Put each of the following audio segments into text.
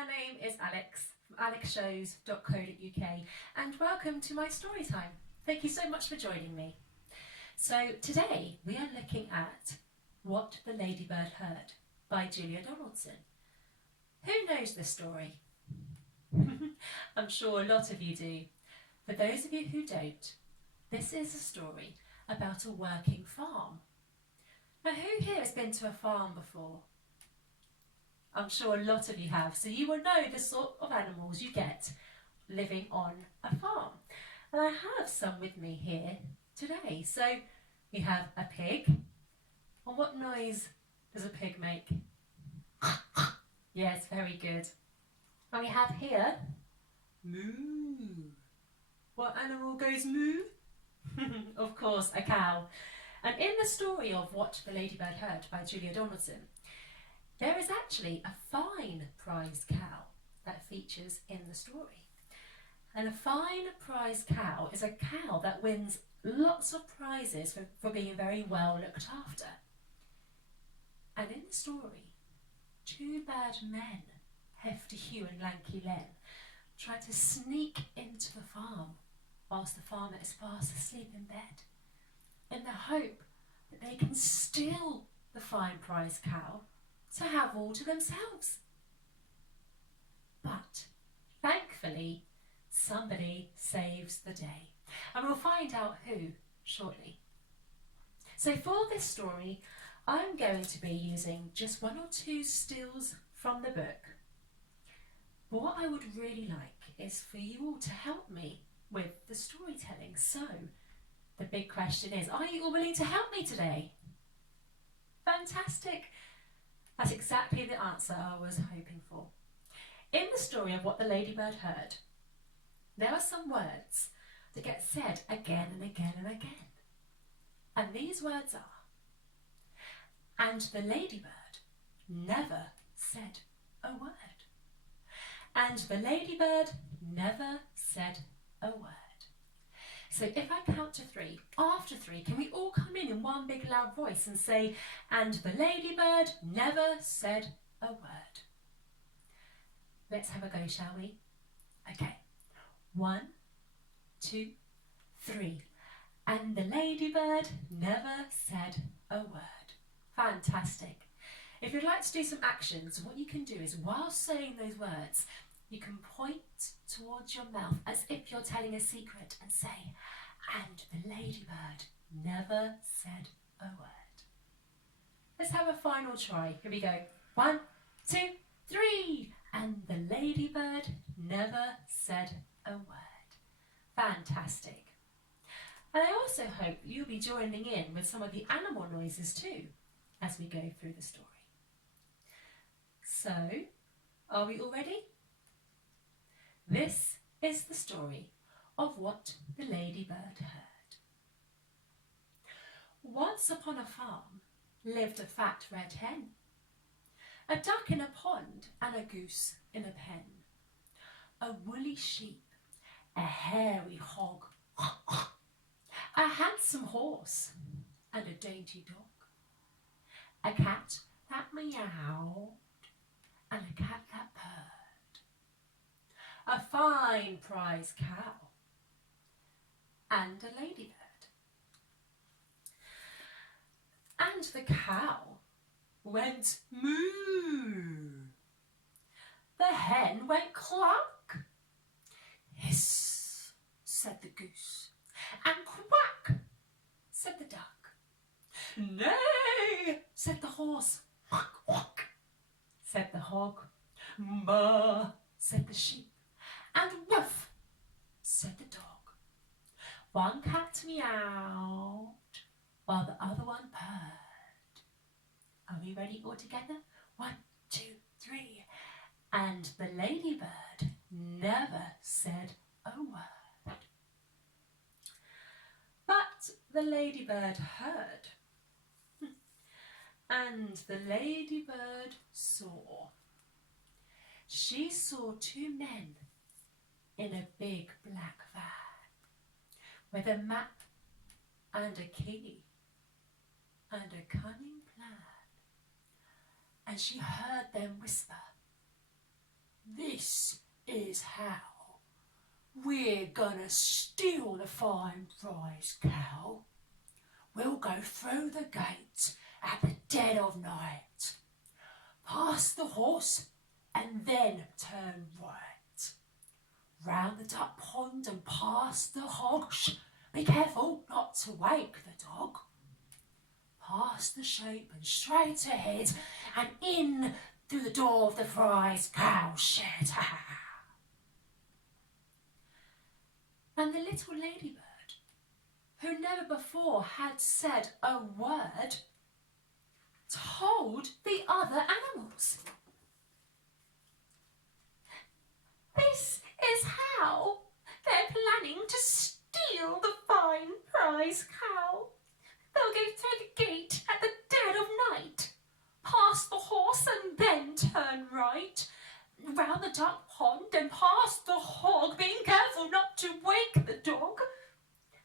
my name is Alex from alexshows.co.uk and welcome to my story time. Thank you so much for joining me. So today we are looking at What the Ladybird Heard by Julia Donaldson. Who knows this story? I'm sure a lot of you do. For those of you who don't, this is a story about a working farm. Now, who here has been to a farm before? I'm sure a lot of you have, so you will know the sort of animals you get living on a farm. And I have some with me here today. So we have a pig. And what noise does a pig make? Yes, very good. And we have here, moo. What animal goes moo? Of course, a cow. And in the story of What the Ladybird Heard by Julia Donaldson, there is actually a fine prize cow that features in the story. And a fine prize cow is a cow that wins lots of prizes for being very well looked after. And in the story, two bad men, Hefty Hugh and Lanky Len, try to sneak into the farm whilst the farmer is fast asleep in bed, in the hope that they can steal the fine prize cow to have all to themselves. But thankfully, somebody saves the day, and we'll find out who shortly. So for this story, I'm going to be using just one or two stills from the book. But what I would really like is for you all to help me with the storytelling. So the big question is, are you all willing to help me today? Fantastic. That's exactly the answer I was hoping for. In the story of What the Ladybird Heard, there are some words that get said again and again and again. And these words are, and the ladybird never said a word. And the ladybird never said a word. So if I count to three, after three, can we all come in one big loud voice and say, and the ladybird never said a word? Let's have a go, shall we? Okay. 1, 2, 3. And the ladybird never said a word. Fantastic. If you'd like to do some actions, what you can do is, while saying those words, you can point towards your mouth as if you're telling a secret and say, and the ladybird never said a word. Let's have a final try. Here we go. 1, 2, 3. And the ladybird never said a word. Fantastic. And I also hope you'll be joining in with some of the animal noises too as we go through the story. So, are we all ready? This is the story of What the Ladybird Heard. Once upon a farm lived a fat red hen, a duck in a pond and a goose in a pen, a woolly sheep, a hairy hog, a handsome horse and a dainty dog, a cat that meowed and a cat that purred, a fine prize cow and a ladybird. And the cow went moo. The hen went cluck. Hiss, said the goose. And quack, said the duck. Neigh, said the horse. Quack, quack, said the hog. Baa, said the sheep. And woof, said the dog. One cat meowed, while the other one purred. Are we ready all together? 1, 2, 3. And the ladybird never said a word. But the ladybird heard. And the ladybird saw. She saw two men in a big black van with a map and a key and a cunning plan. And she heard them whisper, This is how we're gonna steal the fine prize cow. We'll go through the gate at the dead of night, past the horse and then turn right. Round the duck pond and past the hog. Shh, be careful not to wake the dog. Past the sheep and straight ahead and in through the door of the prize cow shed. And the little ladybird, who never before had said a word, told the other animals. This is how they're planning to steal the fine prize cow. They'll go through the gate at the dead of night, past the horse and then turn right, round the duck pond and past the hog, being careful not to wake the dog,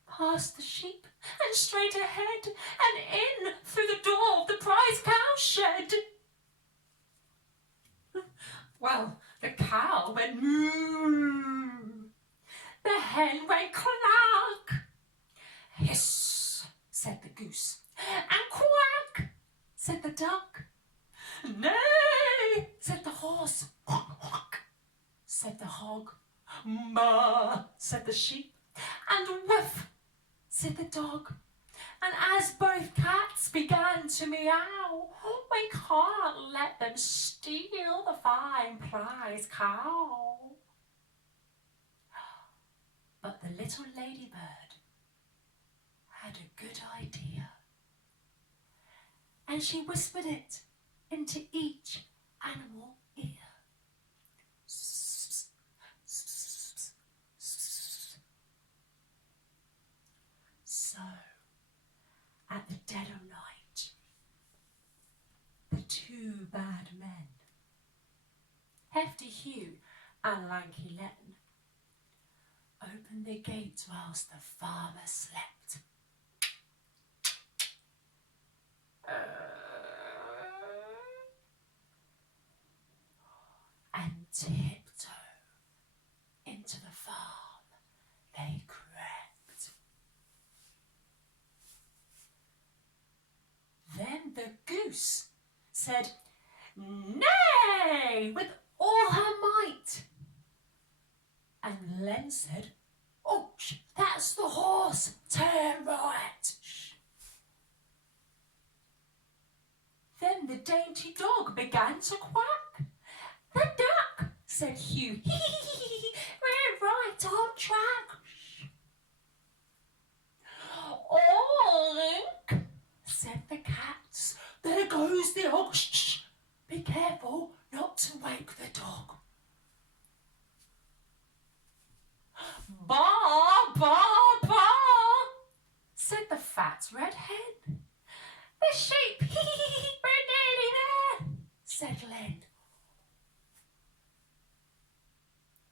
past the sheep and straight ahead and in through the door of the prize cow shed. Well, the cow went moo. The hen went cluck. Hiss, said the goose. And quack, said the duck. Neigh, said the horse. Quack, quack, said the hog. Maa, said the sheep. And woof, said the dog. And as both cats began to meow, we can't let them steal the fine prize cow. But the little ladybird had a good idea, and she whispered it into each animal ear. So, at the dead of night, the two bad men, Hefty Hugh and Lanky Len, opened the gate whilst the farmer slept. And tiptoe into the farm they crept. Then the goose said, "Nay!" with all her might. And Len said, "Oh, that's the horse, turn right." Then the dainty dog began to quack. "The duck," said Hugh, "we're right on track." "Oink," said the cats, "there goes the hog. Shh, be careful not to wake the dog." "Baa, baa, baa," said the fat red hen. "The sheep, we're nearly there," said Len.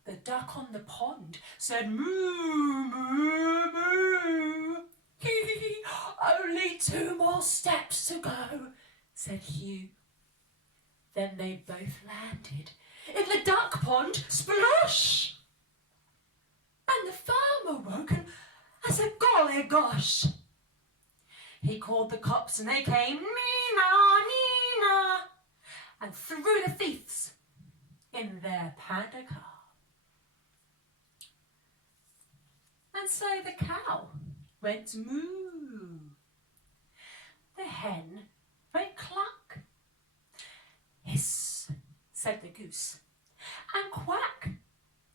The duck on the pond said, "Moo, moo, moo." "Only 2 more steps to go," said Hugh. Then they both landed in the duck pond, splosh! And the farmer woke and said, "Golly gosh." He called the cops and they came, "Nina, Nina," and threw the thieves in their panda car. And so the cow went moo. The hen went cluck. Hiss, said the goose. And quack,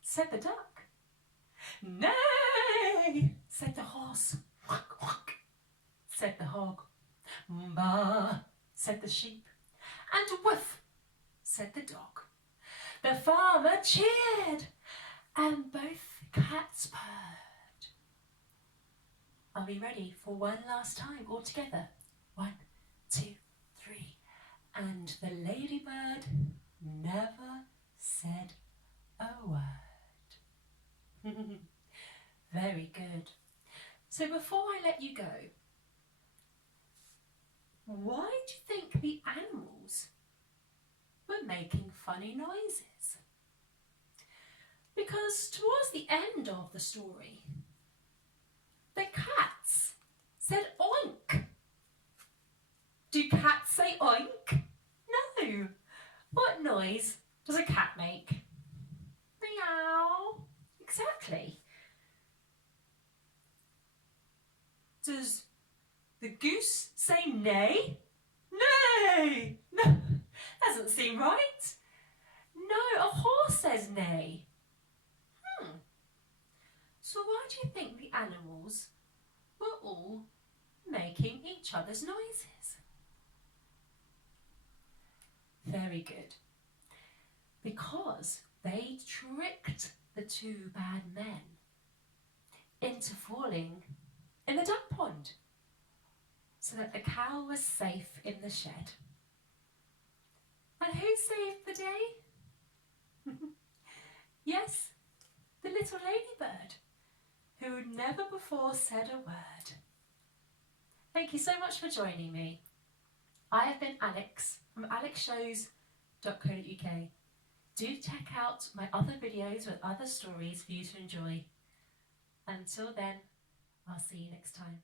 said the duck. Neigh, said the horse. Quack, quack, said the hog. Maa, said the sheep. And woof, said the dog. The farmer cheered, and both cats purred. Are we ready for one last time all together? 1, 2, 3. And the ladybird never said a word. Very good. So before I let you go, why do you think the animals were making funny noises? Because towards the end of the story, the cats said oink. Do cats say oink? No. What noise does a cat make? Meow. Exactly. Does the goose say neigh? Neigh! No, doesn't seem right. No, a horse says neigh. So why do you think the animals were all making each other's noises? Very good. Because they tricked the two bad men into falling in the duck pond so that the cow was safe in the shed. And who saved the day? Yes, the little ladybird, who had never before said a word. Thank you so much for joining me. I have been Alex from alexshows.co.uk. Do check out my other videos with other stories for you to enjoy. Until then, I'll see you next time.